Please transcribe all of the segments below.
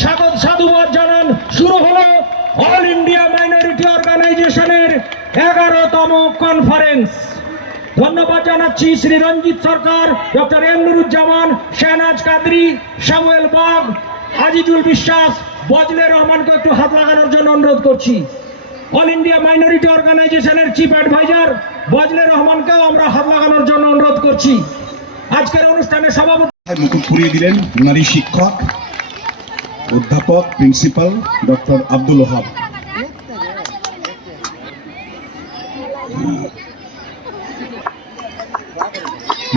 স্বাগত সাধুবাদ জানান। শুরু হলো অল ইন্ডিয়া মাইনরিটি অর্গানাইজেশনের 11তম কনফারেন্স। ধন্যবাদ জানাচ্ছি শ্রী রঞ্জিত সরকার, ডক্টর এম নুরুজ্জামান, শাহনাজ কাদরি, সামুয়েল বাগ, আজিজুল বিশ্বাস, বজলে রহমানকে একটু হাত লাগানোর জন্য অনুরোধ করছি। অল ইন্ডিয়া মাইনরিটি অর্গানাইজেশনের চিফ অ্যাডভাইজার বজলে রহমানকেও আমরা হাত লাগানোর জন্য অনুরোধ করছি। আজকের অনুষ্ঠানে সভাপতি মুকুট পরিয়ে দিলেন নারী শিক্ষক অধ্যাপক প্রিন্সিপাল ডক্টর আব্দুল ওহাব।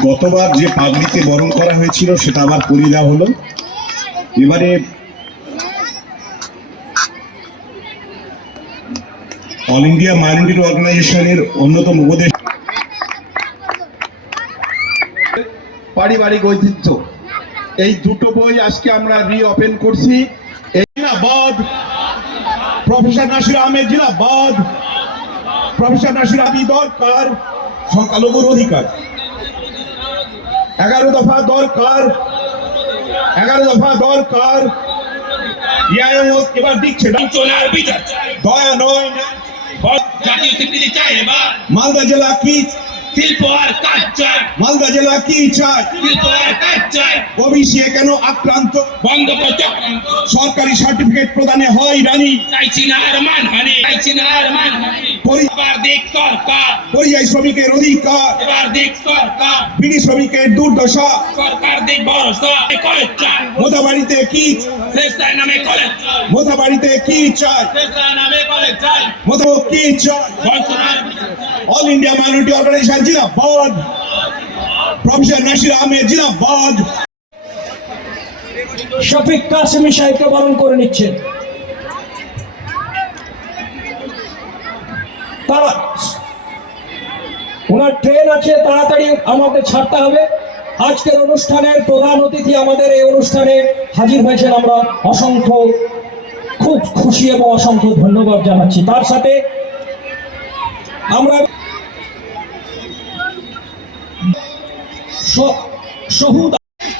গতবার যে পাগড়িতে বরণ করা হয়েছিল সেটা আবার পরিয়ে দেওয়া হলো। এবারে অল ইন্ডিয়া মাইনরিটি অর্গানাইজেশনের অন্যতম উপদেশ পারিবারিক ঐতিহ্য, এই দুটো বই আজকে আমরা রিওপেন করছি। জিন্দাবাদ প্রফেসর নাসির আহমেদ, জিন্দাবাদ প্রফেসর নাসির আহমেদ। দরকার সংখ্যালঘুর অধিকার, 11 দফা দরকার, 11 দফা দরকার। এবার দিচ্ছে দয়া নয়, জাতীয় স্বীকৃতি চাই এবার। মালদা জেলা কি শিল্প আর কাজ চাই, মালদা জেলা কি চায়? শিল্প আর কাজ চাই। ওবিসি কেন আক্রান্ত? বন্ধ কর চক্রান্ত, সরকারি সার্টিফিকেট প্রদানে হয় রানি। চাইছি না আর মানহানি, চাইছি না আর মানহানি। এবার দেখ সরকার, পরিযায়ী শ্রমিকের অধিকার, এবার দেখ সরকার, বিড়ি শ্রমিকের দুর্দশা। সরকার দেখ ভরসা করে চাই। মোথাবাড়িতে কি স্বেচ্ছায় নামে করে চাই, মোথাবাড়িতে কি চায়? স্বেচ্ছায় নামে করে চাই। মোথা কি চায়? বঞ্চনার অল ইন্ডিয়া মাইনরিটি অর্গানাইজেশন জিন্দাবাদ, প্রফেসর নাসির আহমেদ জিন্দাবাদ। শফিক কাসেমি সাহেবকে বরণ করে নিচ্ছেন। তারা ওনার ট্রেন আছে, তাড়াতাড়ি আমাদের ছাড়তে হবে। আজকের অনুষ্ঠানের প্রধান অতিথি আমাদের এই অনুষ্ঠানে হাজির হয়েছেন, আমরা অসংখ্য খুব খুশি এবং অসংখ্য ধন্যবাদ জানাচ্ছি। তার সাথে আমরা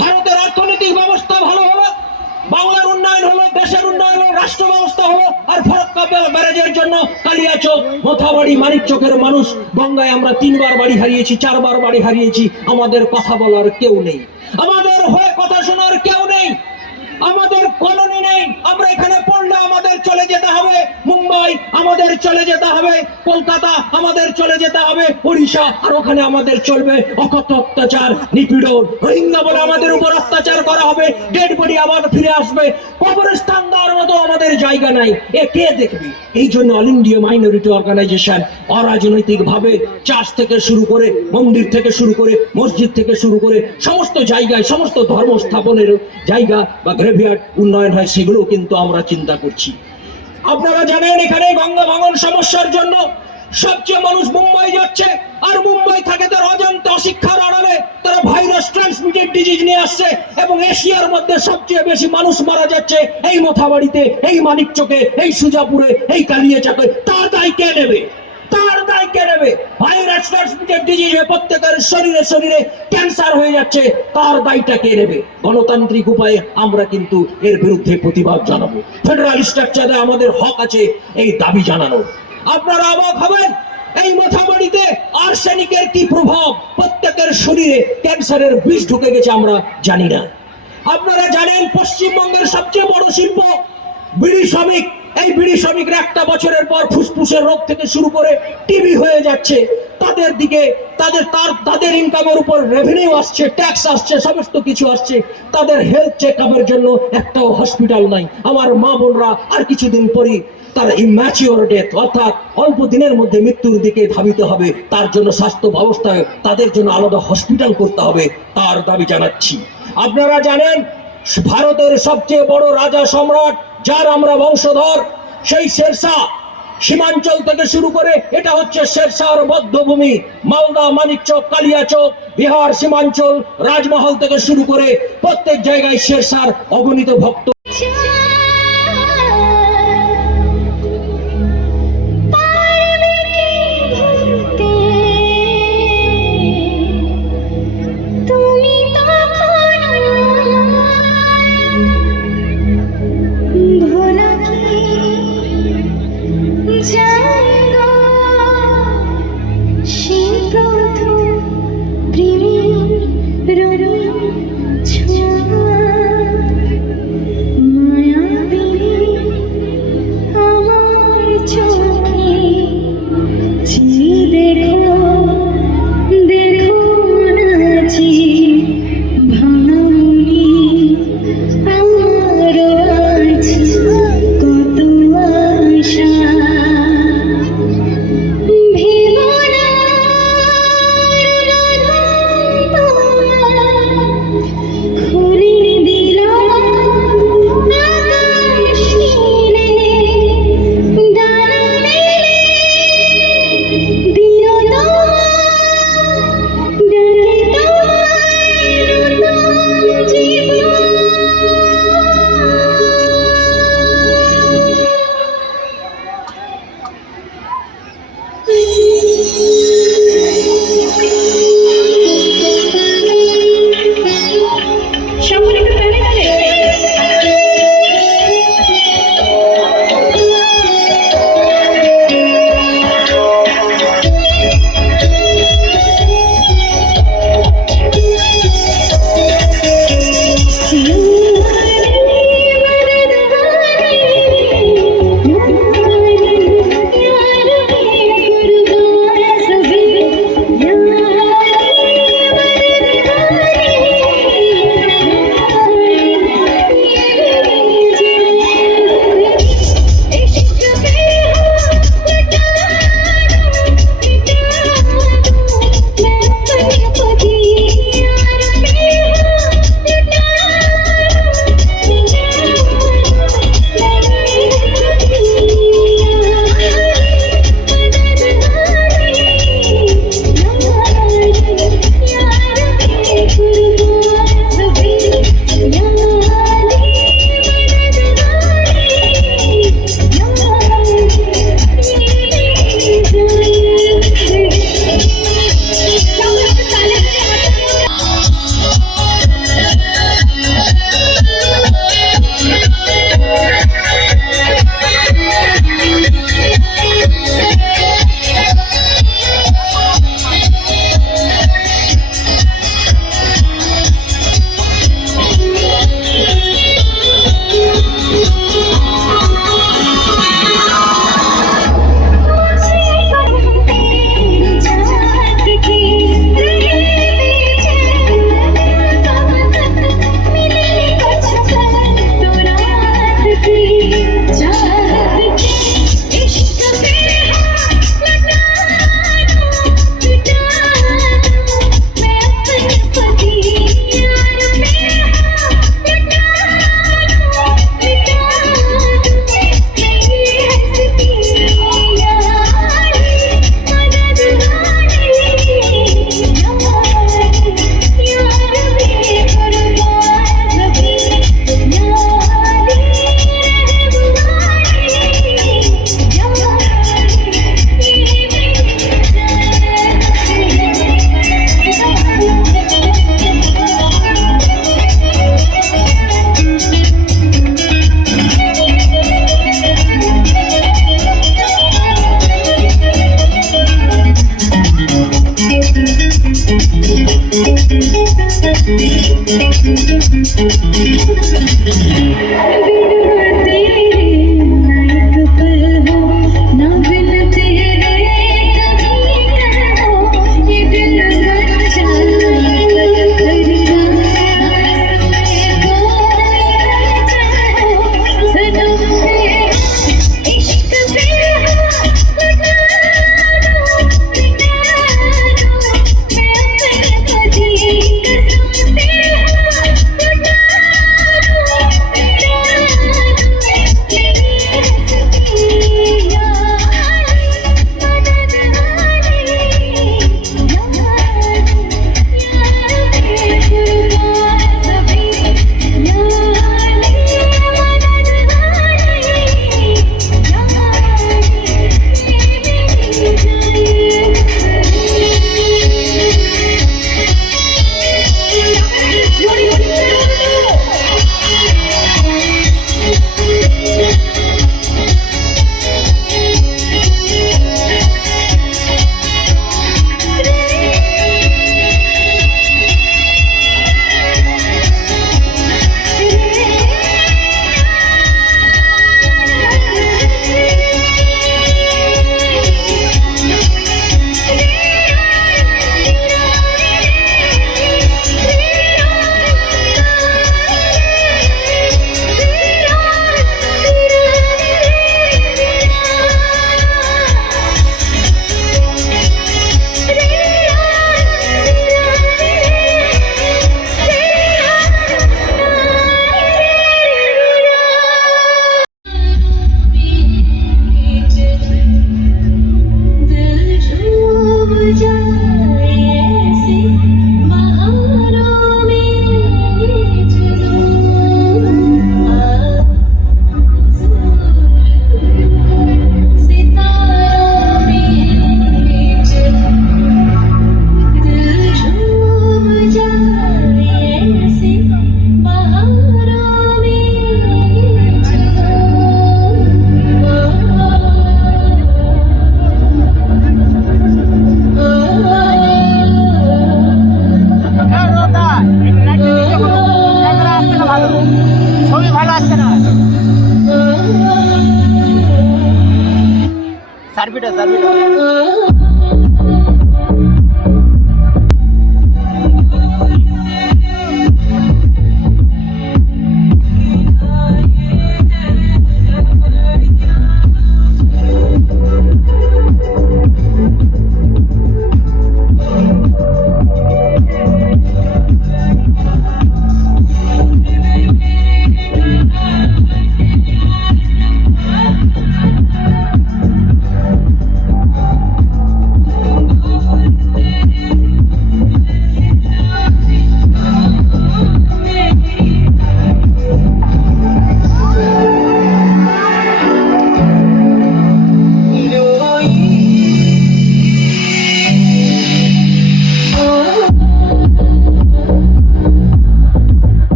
ভারতের অর্থনৈতিক ব্যবস্থা ভালো হলো, বাংলার উন্নয়ন হলো, দেশের উন্নয়ন হলো, রাষ্ট্র ব্যবস্থা হলো। আর ফারাক্কা ব্যারাজের জন্য কালিয়াচক, মোথাবাড়ি, মানিকচকের মানুষ, গঙ্গায় আমরা 3 বার বাড়ি হারিয়েছি, 4 বার বাড়ি হারিয়েছি। আমাদের কথা বলার কেউ নেই, আমাদের হয়ে কথা শোনার কেউ নেই, আমাদের কলোনি নেই। আমরা এখানে পড়লে আমাদের চলে যেতে হবে মুম্বাই, আমাদের চলে যেতে হবে কলকাতা, আমাদের চলে যেতে হবে ওড়িশা, আর ওখানে আমাদের চলবে অকথ্য অত্যাচার, নিপীড়ন, রোহিঙ্গা বলে আমাদের উপর অত্যাচার করা হবে, ডেড বডি আবার ফিরে আসবে, কবরস্থান দেওয়ার মতো আমাদের জায়গা নাই। এ কে দেখবে? এই জন্য অল ইন্ডিয়া মাইনরিটি অর্গানাইজেশন অরাজনৈতিক ভাবে চার্চ থেকে শুরু করে, মন্দির থেকে শুরু করে, মসজিদ থেকে শুরু করে সমস্ত জায়গায়, সমস্ত ধর্ম স্থাপনের জায়গা বা গ্রেভিয়ার্ড উন্নয়ন হয়, সেগুলো কিন্তু আমরা চিন্তা করছি। আপনারা জানেন এখানে গঙ্গা ভাঙন সমস্যার জন্য সবচেয়ে মানুষ মুম্বাই যাচ্ছে, আর মুম্বাই থাকে তার অজান্তে অশিক্ষার আড়ালে তারা ভাইরাস ট্রান্সমিটেড ডিজিজ নিয়ে আসছে, এবং এশিয়ার মধ্যে সবচেয়ে বেশি মানুষ মারা যাচ্ছে এই মোথাবাড়িতে, এই মানিকচকে, এই সুজাপুরে, এই কালিয়াচকে। তার দায় কে নেবে? তার দায় কে নেবে? ভাইরাস ট্রান্সমিটেড ডিজিজে প্রত্যেকের শরীরে শরীরে ক্যান্সার হয়ে যাচ্ছে, তার দায়টা কে নেবে? গণতান্ত্রিক উপায়ে আমরা কিন্তু এর বিরুদ্ধে প্রতিবাদ জানাবো। ফেডারেল স্ট্রাকচারে আমাদের হক আছে এই দাবি জানানো। আপনারা অবাক হবেন, এই মোথাবাড়িতে আর্সেনিকের কি প্রভাব, প্রত্যেকের শরীরে ক্যান্সারের বিষ ঢুকে গেছে আমরা জানি না। আপনারা জানেন পশ্চিমবঙ্গের সবচেয়ে বড় শিল্প বিড়ি শ্রমিক, এই বিড়ি শ্রমিকরা একটা বছরের পর ফুসফুসের রোগ থেকে শুরু করে টিবি হয়ে যাচ্ছে। তাদের দিকে তাদের ইনকামের উপর রেভিনিউ আসছে, ট্যাক্স আসছে, সমস্ত কিছু আসছে, তাদের হেলথ চেক আপের জন্য একটাও হসপিটাল নাই। আমার মা বোনরা আর কিছুদিন পরই তার ইম্যাচিওর ডেথ, অর্থাৎ অল্প দিনের মধ্যে মৃত্যুর দিকে ধাবিত হবে। তার জন্য স্বাস্থ্য ব্যবস্থায় তাদের জন্য আলাদা হসপিটাল করতে হবে, তার দাবি জানাচ্ছি। আপনারা জানেন ভারতের সবচেয়ে বড় রাজা সম্রাট, যার আমরা বংশধর, সেই শেরশাহ, সীমাঞ্চল থেকে শুরু করে এটা হচ্ছে শেরশাহর বদ্ধভূমি। মালদা, মানিকচক, কালিয়াচক, বিহার সীমাঞ্চল, রাজমহল থেকে শুরু করে প্রত্যেক জায়গায় শেরশাহর অগণিত ভক্ত। সার্ভিটা সার্ভিটা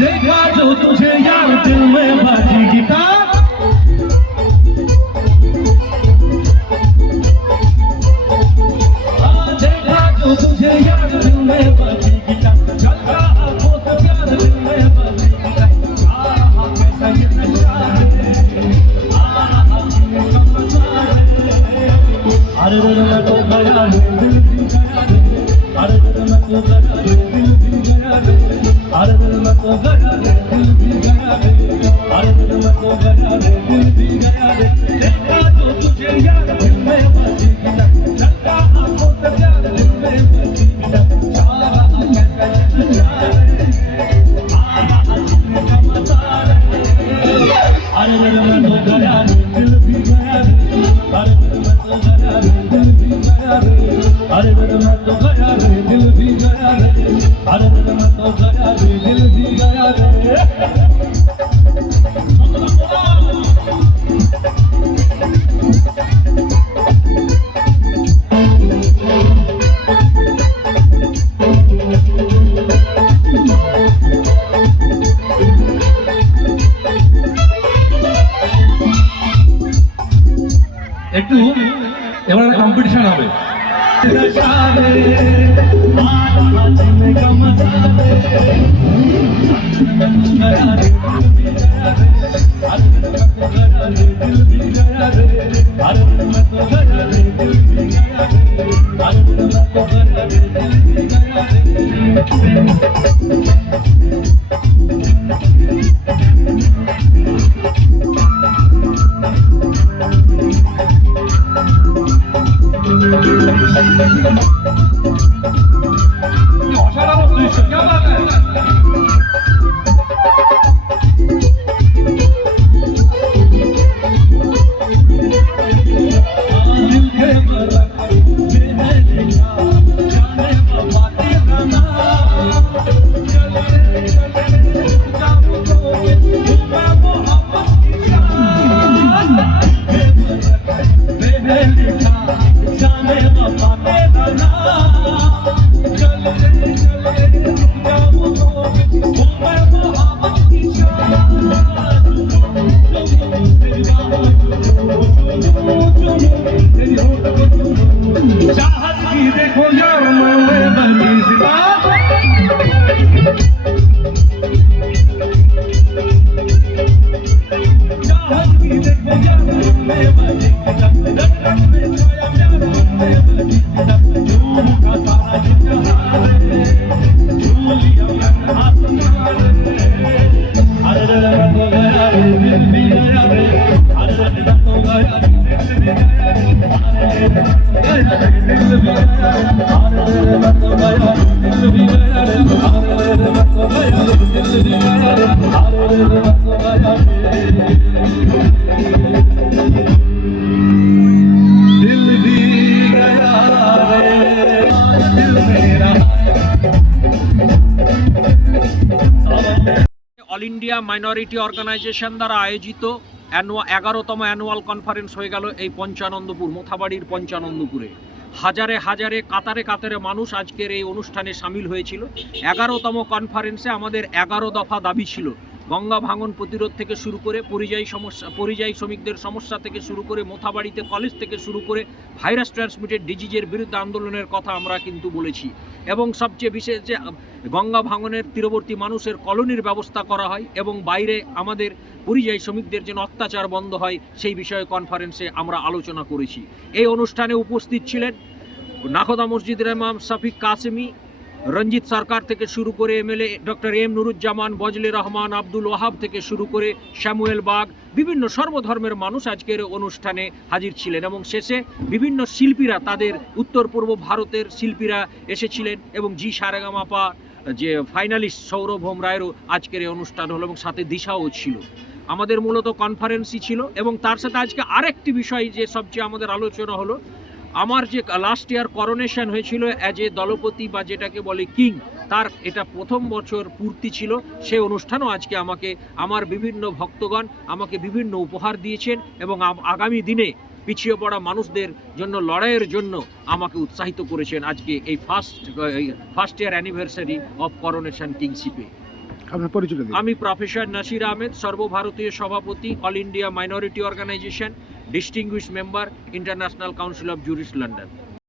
देखा जो तुझे यार दिल में बाजी गिटार देखा जो तुझे यार दिल में बाजी गिटार चलता आंखों से प्यार दिल में बाजी गिटार आहा कैसा ये नशा है आहा जीने का मजा है अरे मैं तो गया रे दिल भी गया रे अरे मैं तो गया रे दिल भी गया रे अरे मैं तो गया रे दिल भी गया रे अरे मैं तो गया रे दिल भी गया रे देखा तो तुझे यार दिल में बाजी गिटार चलता आंखों से प्यार दिल में बाजी गिटार आहा कैसा ये नशा है आहा जीने का मजा है अरे मैं तो गया रे दिल भी गया रे अरे मैं तो गया रे दिल भी गया रे अरे मैं तो गया रे दिल भी गया रे अरे मैं तो गया रे दिल भी गया रे একটু এবার কম্পিটিশন হবে অসাধারণ দৃশ্য কেমন লাগে चाहत की देखो यार मन में बनी सितार चाहत की देखो यार मन में बनी सितार रंग में छाया प्यार मन में बनी सितार झूम का सारा जहां है झूम लिया मन आसमान है अरे मैं तो गया रे दिल भी गया रे अरे मैं तो गया रे दिल भी गया रे অল ইন্ডিয়া মাইনরিটি অর্গানাইজেশন দ্বারা আয়োজিত 11তম অ্যানুয়াল কনফারেন্স হয়ে গেল এই পঞ্চানন্দপুর মোথাবাড়ির পঞ্চানন্দপুরে। হাজারে হাজারে কাতারে কাতারে মানুষ আজকের এই অনুষ্ঠানে সামিল হয়েছিল। 11তম কনফারেন্সে আমাদের 11 দফা দাবি ছিল। গঙ্গা ভাঙন প্রতিরোধ থেকে শুরু করে পরিযায়ী শ্রমিকদের সমস্যা থেকে শুরু করে মোথাবাড়িতে কলেজ থেকে শুরু করে ভাইরাস ট্রান্সমিটেড ডিজিজের বিরুদ্ধে আন্দোলনের কথা আমরা কিন্তু বলেছি। এবং সবচেয়ে বিশেষ যে গঙ্গা ভাঙনের তীরবর্তী মানুষের কলোনির ব্যবস্থা করা হয় এবং বাইরে আমাদের পরিযায়ী শ্রমিকদের যেন অত্যাচার বন্ধ হয় সেই বিষয়ে কনফারেন্সে আমরা আলোচনা করেছি। এই অনুষ্ঠানে উপস্থিত ছিলেন নাখোদা মসজিদের ইমাম শফিক কাসেমি, রঞ্জিত সরকার থেকে শুরু করে MLA doctor M Nuruzzaman, Bazle Rahman, Abdul Wahab থেকে শুরু করে শ্যামুয়েল বাগ, বিভিন্ন সর্বধর্মের মানুষ আজকের অনুষ্ঠানে হাজির ছিলেন। এবং শেষে বিভিন্ন শিল্পীরা, তাদের উত্তর পূর্ব ভারতের শিল্পীরা এসেছিলেন এবং জি সারেগামাপা যে ফাইনালিস্ট সৌরভ হোম রায়েরও আজকের এই অনুষ্ঠান হলো এবং সাথে দিশাও ছিল। আমাদের মূলত কনফারেন্সই ছিল এবং তার সাথে আজকে আরেকটি বিষয় যে সবচেয়ে আমাদের আলোচনা হলো, আমার যে লাস্ট ইয়ার করোনেশন হয়েছিল অ্যাজ এ দলপতি বা যেটাকে বলে কিং, তার এটা প্রথম বছর পূর্তি ছিল। সেই অনুষ্ঠানও আজকে আমাকে আমার বিভিন্ন ভক্তগণ আমাকে বিভিন্ন উপহার দিয়েছেন এবং আগামী দিনে পিছিয়ে পড়া মানুষদের জন্য লড়াইয়ের জন্য আমাকে উৎসাহিত করেছেন আজকে এই first year anniversary of coronation কিংশিপে। আপনার পরিচয় দিন। আমি প্রফেসর নাসির আহমেদ, সর্বভারতীয় সভাপতি, all India minority organisation, distinguished member, international council of jurist, London.